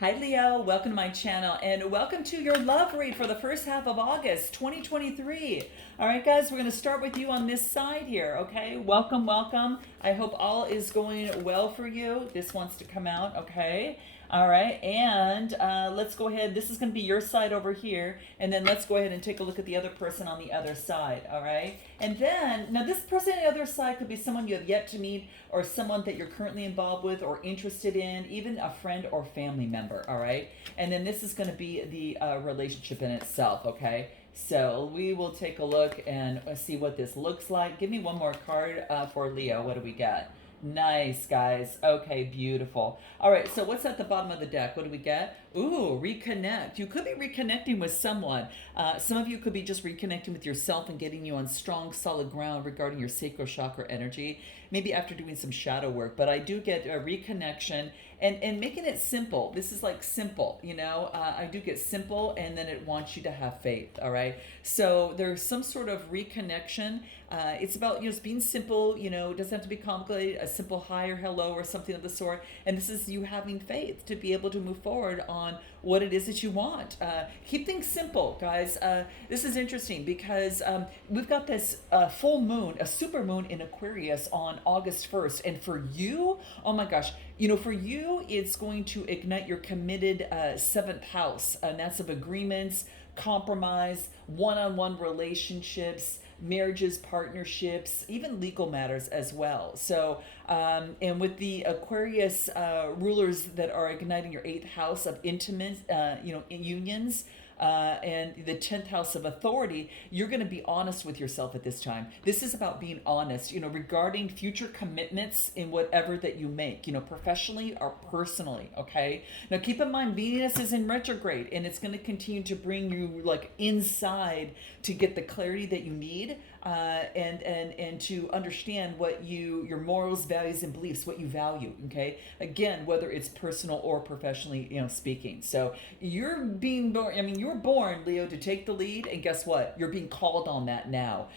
Hi Leo, welcome to my channel and welcome to your love read for the first half of August 2023. All right guys, we're going to start with you on this side here, okay? Welcome, welcome. I hope all is going well for you. This wants to come out, okay? All right, and let's go ahead. This is going to be your side over here, and then let's go ahead and take a look at the other person on the other side, all right? And then, now this person on the other side could be someone you have yet to meet or someone that you're currently involved with or interested in, even a friend or family member, all right? And then this is going to be the relationship in itself, okay? So we will take a look and see what this looks like. Give me one more card for Leo. What do we got? Nice, guys. Okay, beautiful. All right, so what's at the bottom of the deck? What do we get? Ooh, reconnect. You could be reconnecting with someone. Some of you could be just reconnecting with yourself and getting you on strong, solid ground regarding your sacral chakra energy, maybe after doing some shadow work. But I do get a reconnection and making it simple. This is like simple, you know? I do get simple, and then it wants you to have faith, all right? So there's some sort of reconnection. It's about just being simple, you know, it doesn't have to be complicated, a simple hi or hello or something of the sort. And this is you having faith to be able to move forward on what it is that you want. Keep things simple, guys. This is interesting because we've got this full moon, a super moon in Aquarius on August 1st. And for you, oh my gosh, you know, for you, it's going to ignite your committed seventh house, and that's of agreements, compromise, one-on-one relationships, marriages, partnerships, even legal matters as well. So, and with the Aquarius rulers that are igniting your eighth house of intimate, unions, and the 10th house of authority, you're going to be honest with yourself at this time. This is about being honest, you know, regarding future commitments in whatever that you make, you know, professionally or personally, okay? Now, keep in mind, Venus is in retrograde, and it's going to continue to bring you, like, inside to get the clarity that you need, and to understand what your morals, values, and beliefs, what you value, okay? Again, whether it's personal or professionally, you know, speaking. So you're being born, I mean, you were born, Leo, to take the lead, and guess what? You're being called on that now,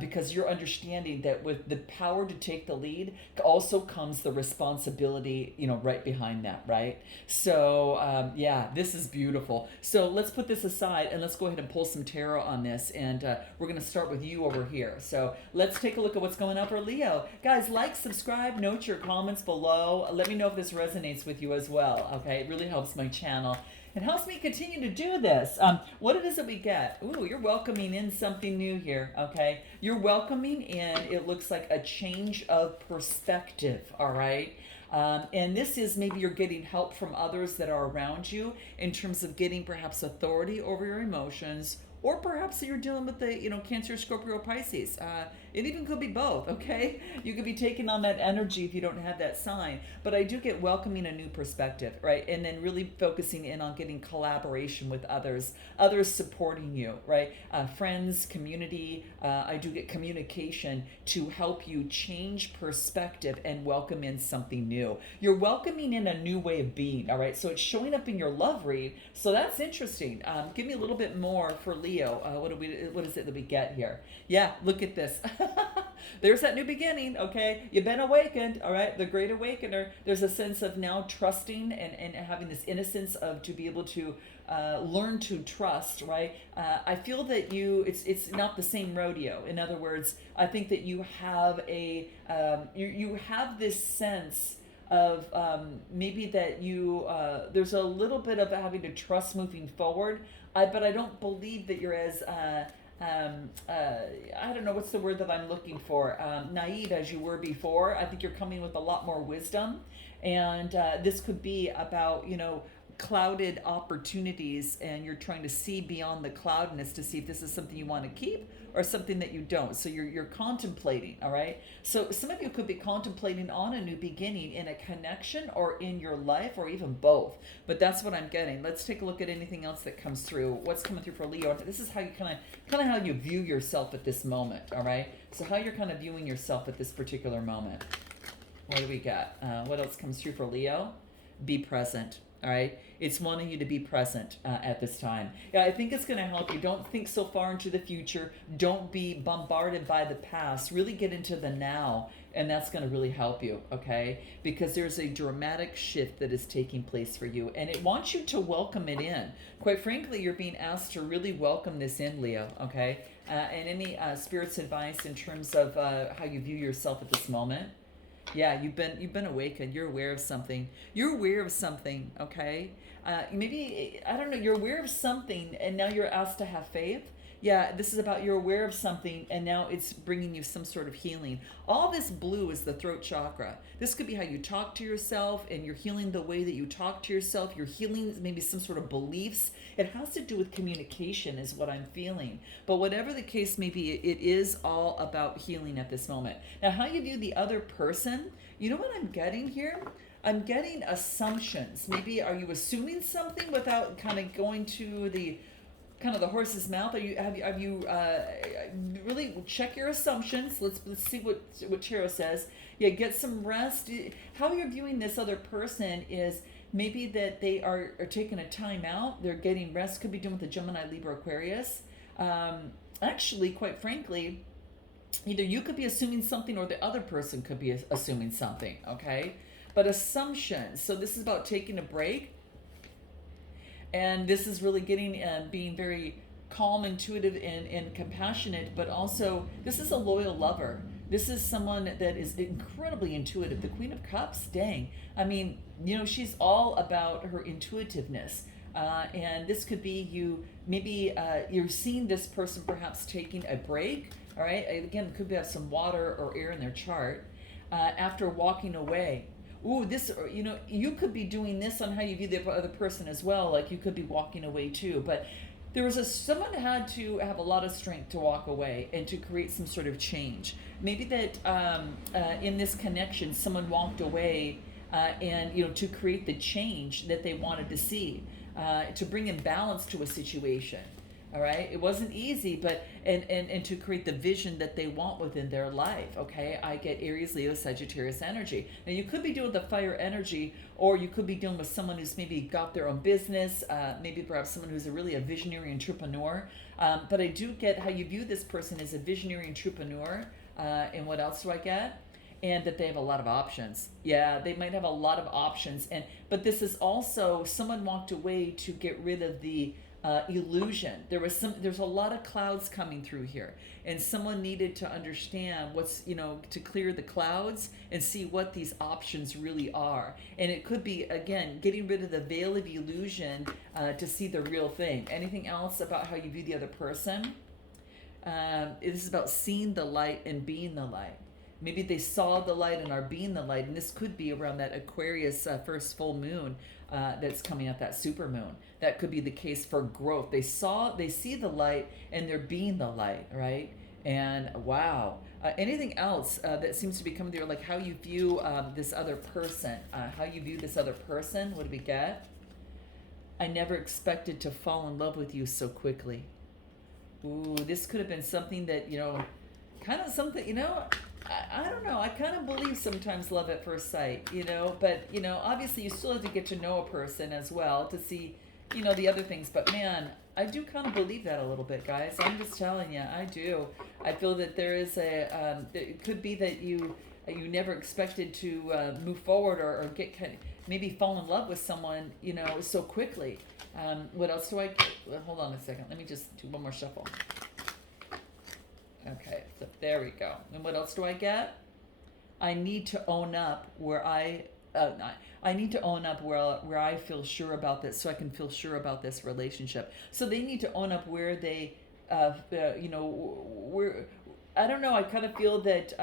because you're understanding that with the power to take the lead also comes the responsibility, you know, right behind that, right? So, yeah, this is beautiful. So let's put this aside and let's go ahead and pull some tarot on this, and we're going to start with you over here. So let's take a look at what's going on for Leo. Guys, like, subscribe, note your comments below. Let me know if this resonates with you as well, okay? It really helps my channel. It helps me continue to do this. What it is that we get? Ooh, you're welcoming in something new here, okay? You're welcoming in, it looks like a change of perspective, all right? And this is maybe you're getting help from others that are around you in terms of getting perhaps authority over your emotions, or perhaps you're dealing with the, you know, Cancer, Scorpio, Pisces. It even could be both, okay? You could be taking on that energy if you don't have that sign. But I do get welcoming a new perspective, right? And then really focusing in on getting collaboration with others supporting you, right? Friends, community. I do get communication to help you change perspective and welcome in something new. You're welcoming in a new way of being, all right? So it's showing up in your love read. So that's interesting. Give me a little bit more for Leo. What is it that we get here? Yeah, look at this. There's that new beginning, okay? You've been awakened, all right? The great awakener. There's a sense of now trusting and having this innocence of to be able to learn to trust, right? I feel that it's not the same rodeo. In other words, I think that you have you have this sense of maybe that there's a little bit of having to trust moving forward, but I don't believe that you're as I don't know what's the word that I'm looking for, naive as you were before. I think you're coming with a lot more wisdom, and this could be about, you know, clouded opportunities, and you're trying to see beyond the cloudiness to see if this is something you want to keep or something that you don't. So you're contemplating, all right? So some of you could be contemplating on a new beginning in a connection or in your life, or even both. But that's what I'm getting. Let's take a look at anything else that comes through. What's coming through for Leo? This is how you kind of how you view yourself at this moment, all right? So how you're kind of viewing yourself at this particular moment. What do we got? What else comes through for Leo? Be present. All right, it's wanting you to be present at this time. Yeah, I think it's going to help you. Don't think so far into the future. Don't be bombarded by the past. Really get into the now, and that's going to really help you, okay? Because there's a dramatic shift that is taking place for you, and it wants you to welcome it in. Quite frankly, you're being asked to really welcome this in, Leo, okay? And any spirit's advice in terms of how you view yourself at this moment? Yeah, you've been awakened. You're aware of something. You're aware of something. Okay. Maybe I don't know. You're aware of something, and now you're asked to have faith. Yeah, this is about you're aware of something, and now it's bringing you some sort of healing. All this blue is the throat chakra. This could be how you talk to yourself, and you're healing the way that you talk to yourself. You're healing maybe some sort of beliefs. It has to do with communication, is what I'm feeling. But whatever the case may be, it is all about healing at this moment. Now, how you view the other person, you know what I'm getting here? I'm getting assumptions. Maybe are you assuming something without kind of going to the the horse's mouth? Have you really check your assumptions? Let's see what Tarot says. Yeah, get some rest. How you're viewing this other person is maybe that they are taking a time out. They're getting rest. Could be doing with the Gemini, Libra, Aquarius. Actually, quite frankly, either you could be assuming something or the other person could be assuming something. Okay, but assumptions. So this is about taking a break. And this is really getting being very calm, intuitive, and compassionate, but also this is a loyal lover. This is someone that is incredibly intuitive. The Queen of Cups, dang. I mean, she's all about her intuitiveness. And this could be you, maybe you're seeing this person perhaps taking a break. All right. Again, could have some water or air in their chart after walking away. Ooh, this, you could be doing this on how you view the other person as well. Like you could be walking away too. But there was someone had to have a lot of strength to walk away and to create some sort of change. Maybe that in this connection, someone walked away and, to create the change that they wanted to see, to bring in balance to a situation. All right, it wasn't easy, but and to create the vision that they want within their life. Okay, I get Aries, Leo, Sagittarius energy. Now you could be dealing with the fire energy, or you could be dealing with someone who's maybe got their own business, maybe perhaps someone who's really a visionary entrepreneur. But I do get how you view this person as a visionary entrepreneur. And what else do I get? And that they have a lot of options. Yeah, they might have a lot of options. But this is also someone walked away to get rid of the illusion. There's a lot of clouds coming through here, and someone needed to understand what's, to clear the clouds and see what these options really are. And it could be, again, getting rid of the veil of illusion to see the real thing. Anything else about how you view the other person? This is about seeing the light and being the light. Maybe they saw the light and are being the light, and this could be around that Aquarius first full moon that's coming up, that super moon. That could be the case for growth. They see the light and they're being the light, right? And wow. Anything else that seems to be coming through, like how you view this other person? How you view this other person? What do we get? I never expected to fall in love with you so quickly. Ooh, this could have been something that, kind of something, I don't know. I kind of believe sometimes love at first sight, but, obviously you still have to get to know a person as well to see, the other things. But man, I do kind of believe that a little bit, guys. I'm just telling you, I do. I feel that there is it could be that you never expected to move forward or get maybe fall in love with someone, so quickly. What else do I get? Well, hold on a second. Let me just do one more shuffle. Okay, so there we go. And what else do I get? I need to own up where I need to own up where I feel sure about this, so I can feel sure about this relationship. So they need to own up where they, where, I don't know. I kind of feel that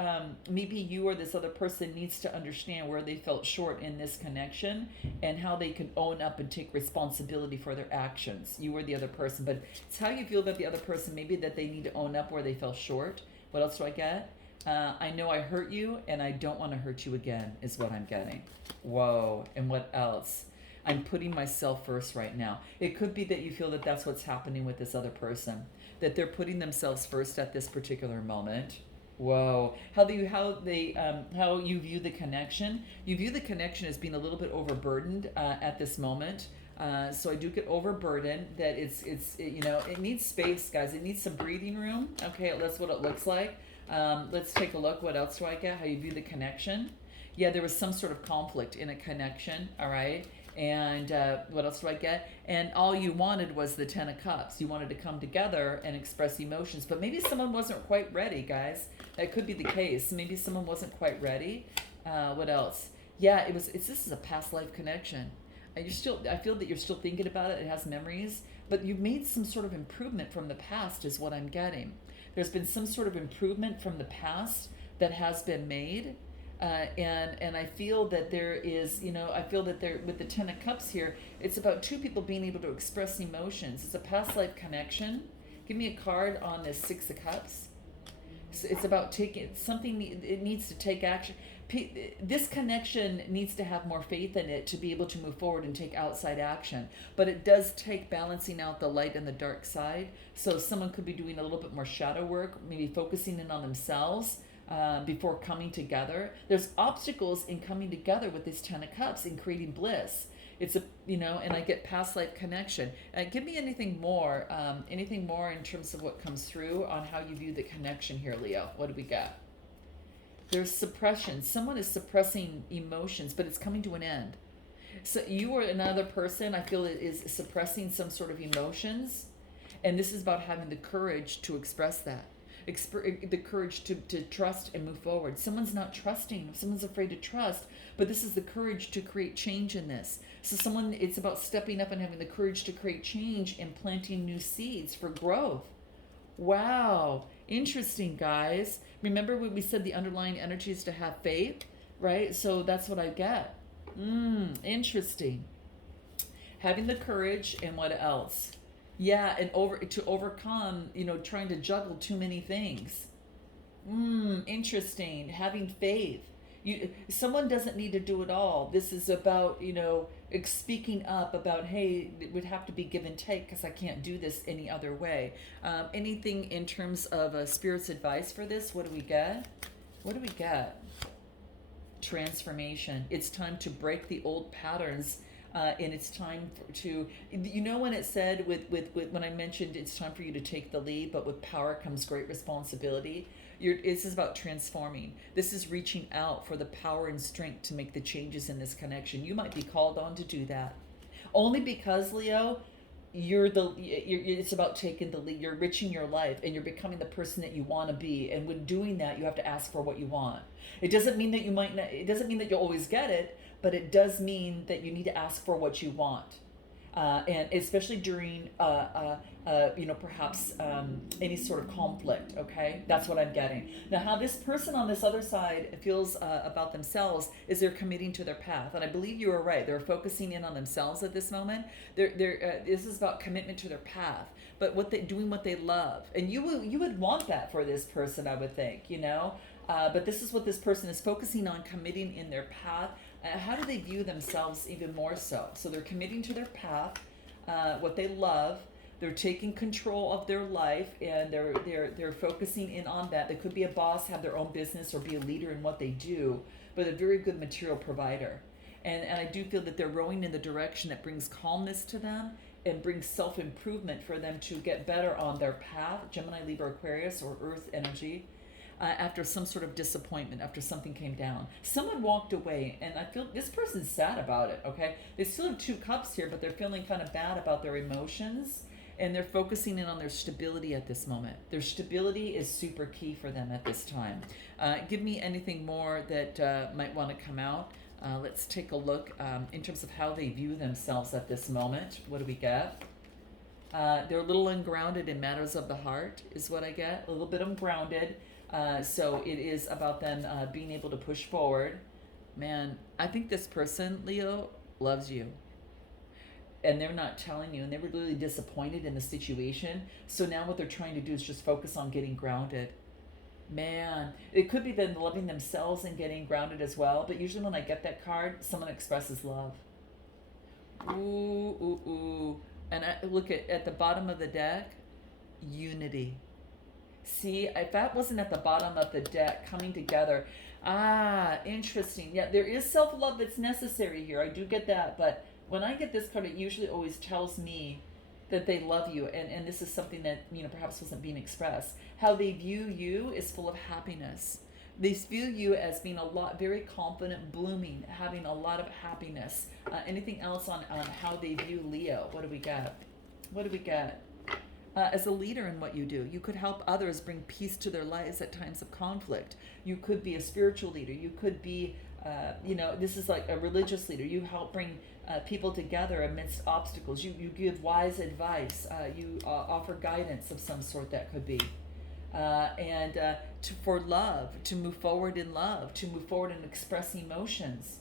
maybe you or this other person needs to understand where they felt short in this connection and how they can own up and take responsibility for their actions. You or the other person, but it's how you feel about the other person. Maybe that they need to own up where they fell short. What else do I get? I know I hurt you and I don't want to hurt you again is what I'm getting. Whoa. And what else? I'm putting myself first right now. It could be that you feel that that's what's happening with this other person, that they're putting themselves first at this particular moment. Whoa. How you view the connection? You view the connection as being a little bit overburdened at this moment. So I do get overburdened. That it needs space, guys. It needs some breathing room. Okay, that's what it looks like. Let's take a look. What else do I get? How you view the connection? Yeah, there was some sort of conflict in a connection. All right. And what else do I get? And all you wanted was the Ten of Cups. You wanted to come together and express emotions, but maybe someone wasn't quite ready, guys. That could be the case. Maybe someone wasn't quite ready. What else? Yeah, this is a past life connection. I feel that you're still thinking about it. It has memories, but you've made some sort of improvement from the past, is what I'm getting. There's been some sort of improvement from the past that has been made. And I feel that there is, I feel that there, with the Ten of Cups here, it's about two people being able to express emotions. It's a past life connection. Give me a card on this Six of Cups. So it's about taking something. It needs to take action. This connection needs to have more faith in it to be able to move forward and take outside action. But it does take balancing out the light and the dark side. So someone could be doing a little bit more shadow work, maybe focusing in on themselves. Before coming together. There's obstacles in coming together with this Ten of Cups and creating bliss. It's and I get past life connection. Give me anything more in terms of what comes through on how you view the connection here, Leo. What do we got? There's suppression. Someone is suppressing emotions, but it's coming to an end. So you or another person, I feel, is suppressing some sort of emotions, and this is about having the courage to express that. The courage to trust and move forward. Someone's not trusting. Someone's afraid to trust, but this is the courage to create change in this. So it's about stepping up and having the courage to create change and planting new seeds for growth. Wow. Interesting, guys. Remember when we said the underlying energy is to have faith, right? So that's what I get. Interesting. Having the courage, and what else? Yeah, and to overcome, trying to juggle too many things. Interesting. Having faith. Someone doesn't need to do it all. This is about, speaking up about, hey, it would have to be give and take because I can't do this any other way. Anything in terms of Spirit's advice for this? What do we get? What do we get? Transformation. It's time to break the old patterns. And it's time to, when it said when I mentioned it's time for you to take the lead, but with power comes great responsibility. This is about transforming. This is reaching out for the power and strength to make the changes in this connection. You might be called on to do that, only because, Leo, it's about taking the lead. You're enriching your life and you're becoming the person that you want to be. And when doing that, you have to ask for what you want. It doesn't mean that you might not, it doesn't mean that you'll always get it, but it does mean that you need to ask for what you want. And especially during, perhaps any sort of conflict, okay? That's what I'm getting. Now, how this person on this other side feels about themselves is they're committing to their path. And I believe you are right. They're focusing in on themselves at this moment. This is about commitment to their path, but doing what they love. And you would want that for this person, I would think, but this is what this person is focusing on, committing in their path. How do they view themselves even more so? So they're committing to their path, what they love. They're taking control of their life, and they're focusing in on that. They could be a boss, have their own business, or be a leader in what they do, but a very good material provider. And I do feel that they're rowing in the direction that brings calmness to them and brings self-improvement for them to get better on their path, Gemini, Libra, Aquarius, or Earth energy. After some sort of disappointment, after something came down. Someone walked away, and I feel this person's sad about it, okay? They still have 2 cups here, but they're feeling kind of bad about their emotions, and they're focusing in on their stability at this moment. Their stability is super key for them at this time. Give me anything more that might want to come out. Let's take a look in terms of how they view themselves at this moment. What do we get? They're a little ungrounded in matters of the heart, is what I get. A little bit ungrounded. So it is about them being able to push forward. Man, I think this person, Leo, loves you. And they're not telling you, and they were really disappointed in the situation. So now what they're trying to do is just focus on getting grounded. Man, it could be them loving themselves and getting grounded as well. But usually when I get that card, someone expresses love. Ooh, ooh, ooh. And I look at the bottom of the deck, unity. See, if that wasn't at the bottom of the deck, coming together. Ah, interesting. Yeah, there is self-love that's necessary here. I do get that, but when I get this card, it usually always tells me that they love you, and this is something that, perhaps wasn't being expressed. How they view you is full of happiness. They view you as being very confident, blooming, having a lot of happiness. Anything else on how they view Leo? What do we get? What do we get? As a leader in what you do, you could help others bring peace to their lives at times of conflict. You could be a spiritual leader. You could be, this is like a religious leader. You help bring people together amidst obstacles. You give wise advice. You offer guidance of some sort, that could be. For love, to move forward in love, to move forward and express emotions.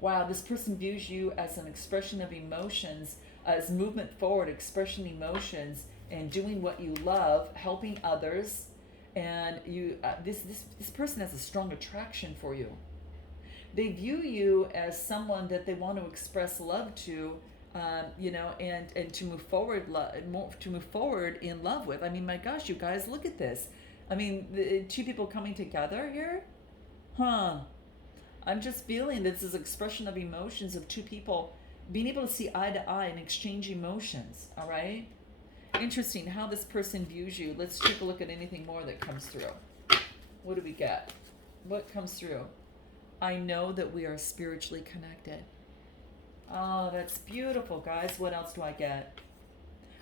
Wow, this person views you as an expression of emotions, as movement forward, expression emotions, and doing what you love, helping others, and this person has a strong attraction for you. They view you as someone that they want to express love to, and to move forward, to move forward in love with. I mean, my gosh, you guys, look at this. I mean, the two people coming together here, huh? I'm just feeling this is expression of emotions of two people being able to see eye to eye and exchange emotions. All right. Interesting how this person views you. Let's take a look at anything more that comes through. What do we get? What comes through? I know that we are spiritually connected. Oh, that's beautiful, guys. What else do I get?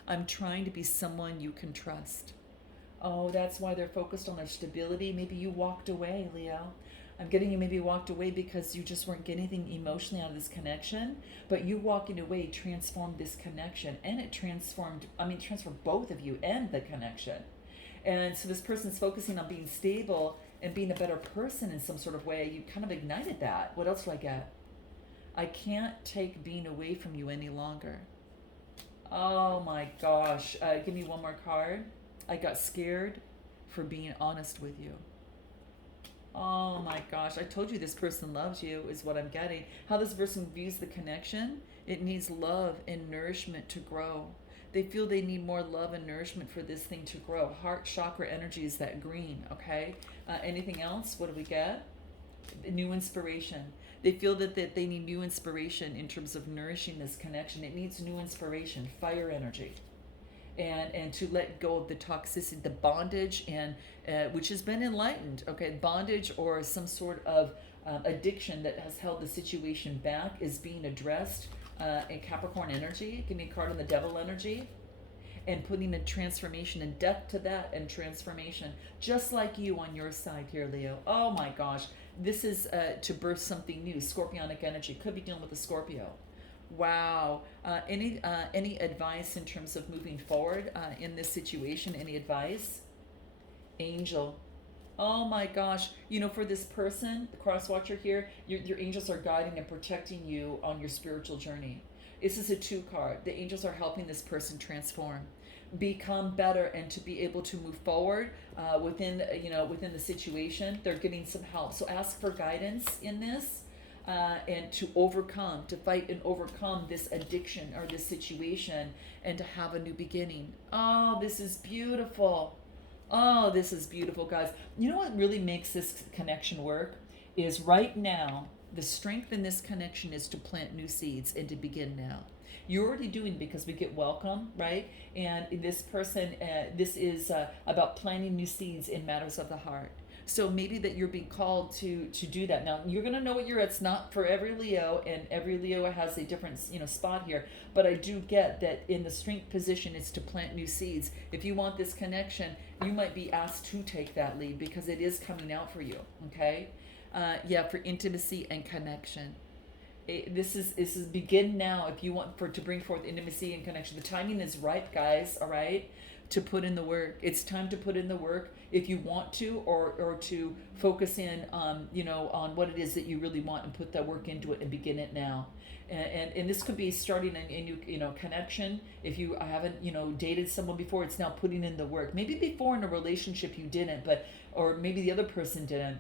I'm trying to be someone you can trust. Oh, that's why they're focused on their stability. Maybe you walked away, Leo. I'm getting you maybe walked away because you just weren't getting anything emotionally out of this connection, but you walking away transformed this connection, and it transformed both of you and the connection. And so this person's focusing on being stable and being a better person in some sort of way. You kind of ignited that. What else do I get? I can't take being away from you any longer. Oh my gosh. Give me one more card. I got scared for being honest with you. Oh my gosh, I told you this person loves you is what I'm getting. How this person views the connection, it needs love and nourishment to grow. They feel they need more love and nourishment for this thing to grow. Heart chakra energy is that green, okay? Anything else? What do we get? New inspiration. They feel that they need new inspiration in terms of nourishing this connection. It needs new inspiration, fire energy. And to let go of the toxicity, the bondage, and which has been enlightened, okay? Bondage or some sort of addiction that has held the situation back is being addressed in Capricorn energy. Give me a card on the devil energy. And putting a transformation and depth to that, and transformation, just like you on your side here, Leo. Oh my gosh, this is to birth something new. Scorpionic energy, could be dealing with a Scorpio. Wow. Any advice in terms of moving forward in this situation? Any advice? Angel. Oh my gosh. For this person, the cross watcher here, your angels are guiding and protecting you on your spiritual journey. This is a 2 card. The angels are helping this person transform, become better, and to be able to move forward within the situation. They're getting some help. So ask for guidance in this. And to fight and overcome this addiction or this situation, and to have a new beginning. Oh, this is beautiful. Oh, this is beautiful, guys. You know what really makes this connection work is right now, the strength in this connection is to plant new seeds and to begin now. You're already doing it because we get welcome, right? And this person, this is about planting new seeds in matters of the heart. So maybe that you're being called to do that. Now, you're going to know what it's not for every Leo, and every Leo has a different spot here. But I do get that in the strength position, it's to plant new seeds. If you want this connection, you might be asked to take that lead because it is coming out for you, okay? For intimacy and connection. This is begin now if you want to bring forth intimacy and connection. The timing is ripe, guys, all right? To put in the work. It's time to put in the work if you want to, or to focus in on what it is that you really want and put that work into it and begin it now. And this could be starting a new connection. If you haven't dated someone before, it's now putting in the work. Maybe before in a relationship you didn't, or maybe the other person didn't.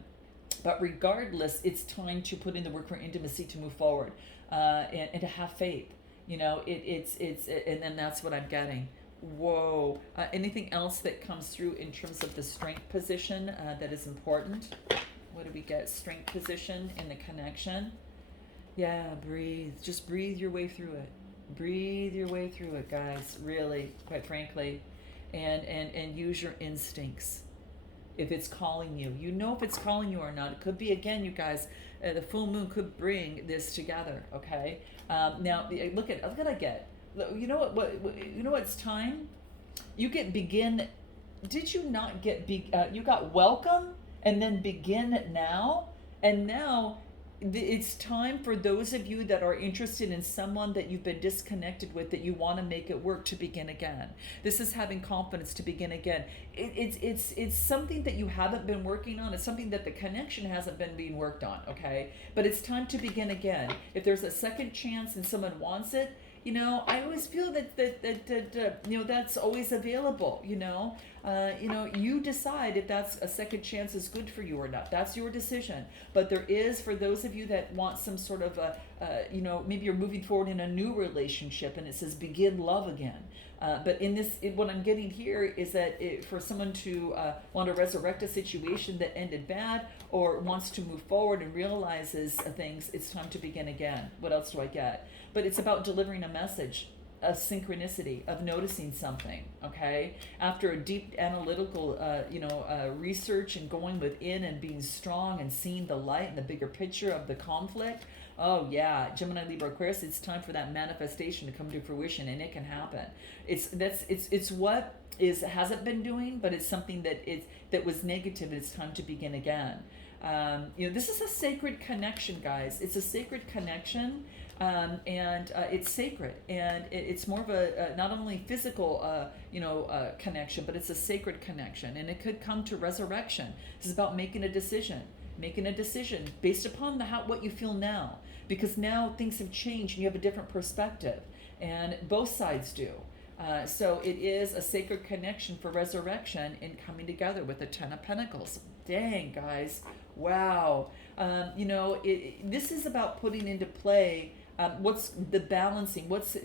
But regardless, it's time to put in the work for intimacy to move forward, and to have faith. And then that's what I'm getting. Whoa. Anything else that comes through in terms of the strength position that is important? What do we get? Strength position in the connection. Yeah, breathe. Just breathe your way through it. Breathe your way through it, guys. Really, quite frankly, and use your instincts. If it's calling you, you know if it's calling you or not. It could be again, you guys. The full moon could bring this together. Okay. Now look at I get. You know what? You know what's time? You get begin. Did you not get you got welcome and then begin now, and now it's time for those of you that are interested in someone that you've been disconnected with, that you want to make it work, to begin again. This is having confidence to begin again. It's something that you haven't been working on. It's something that the connection hasn't been being worked on. Okay, but it's time to begin again. If there's a second chance and someone wants it, I always feel that that's always available. You decide if that's a second chance is good for you or not. That's your decision. But there is, for those of you that want some sort of maybe you're moving forward in a new relationship and it says begin love again. But what I'm getting here is that for someone to want to resurrect a situation that ended bad, or wants to move forward and realizes things, it's time to begin again. What else do I get? But it's about delivering a message, a synchronicity of noticing something. Okay, after a deep analytical research and going within and being strong and seeing the light and the bigger picture of the conflict. Oh yeah, Gemini, Libra, Aquarius, it's time for that manifestation to come to fruition, and it can happen. It's what hasn't been doing, but it's something that was negative, and it's time to begin again. This is a sacred connection, guys. It's a sacred connection, and it's sacred, and it's more of a not only physical connection, but it's a sacred connection, and it could come to resurrection. This is about making a decision based upon what you feel now, because now things have changed and you have a different perspective, and both sides do. So it is a sacred connection for resurrection and coming together with the Ten of Pentacles. Dang, guys. Wow. This is about putting into play what's the balancing, what's,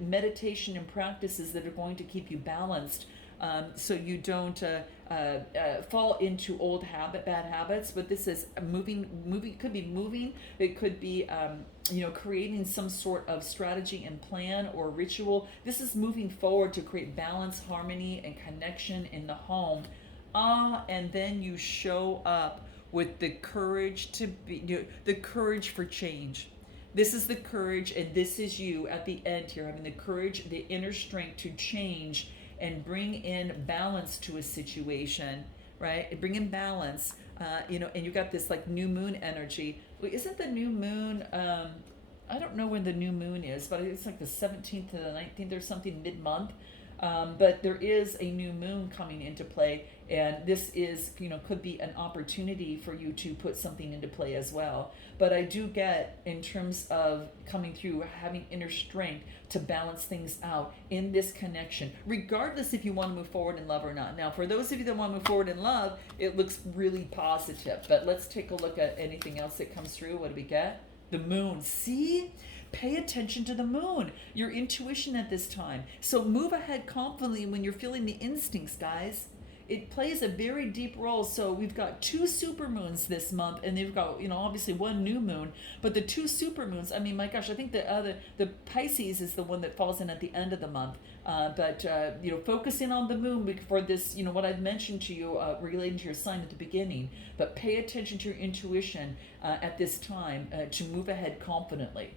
meditation and practices that are going to keep you balanced, so you don't fall into bad habits. But this is moving. It could be moving. It could be, creating some sort of strategy and plan or ritual. This is moving forward to create balance, harmony, and connection in the home. And then you show up with the courage the courage for change. This is the courage, and this is you at the end here, having the courage, the inner strength to change and bring in balance to a situation, right? Bring in balance, and you got this like new moon energy. Wait, isn't the new moon, I don't know when the new moon is, but it's like the 17th to the 19th or something, mid-month. But there is a new moon coming into play, and this is, could be an opportunity for you to put something into play as well. But I do get, in terms of coming through, having inner strength to balance things out in this connection, regardless if you want to move forward in love or not. Now, for those of you that want to move forward in love, it looks really positive. But let's take a look at anything else that comes through. What do we get? The moon. See? Pay attention to the moon, your intuition at this time. So move ahead confidently when you're feeling the instincts, guys. It plays a very deep role. So we've got 2 supermoons this month, and they've got, obviously 1 new moon, but the 2 supermoons, I mean, my gosh, I think the Pisces is the one that falls in at the end of the month. But focusing on the moon for this, what I've mentioned to you relating to your sign at the beginning. But pay attention to your intuition at this time to move ahead confidently.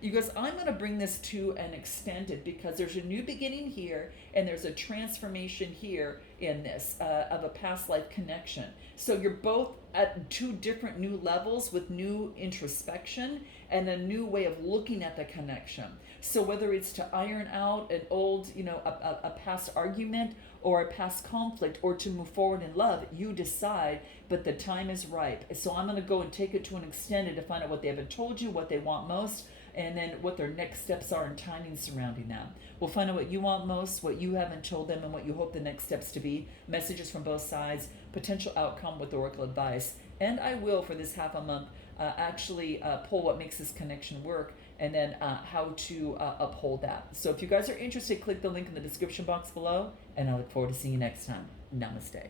You guys, I'm going to bring this to an extended, because there's a new beginning here and there's a transformation here in this of a past life connection. So you're both at 2 different new levels with new introspection and a new way of looking at the connection. So whether it's to iron out an old, a past argument or a past conflict, or to move forward in love, you decide, but the time is ripe. So I'm going to go and take it to an extended to find out what they haven't told you, what they want most, and then what their next steps are and timing surrounding them. We'll find out what you want most, what you haven't told them, and what you hope the next steps to be. Messages from both sides, potential outcome with oracle advice. and I will for this half a month actually pull what makes this connection work, and then how to uphold that. So if you guys are interested, click the link in the description box below, and I look forward to seeing you next time. Namaste.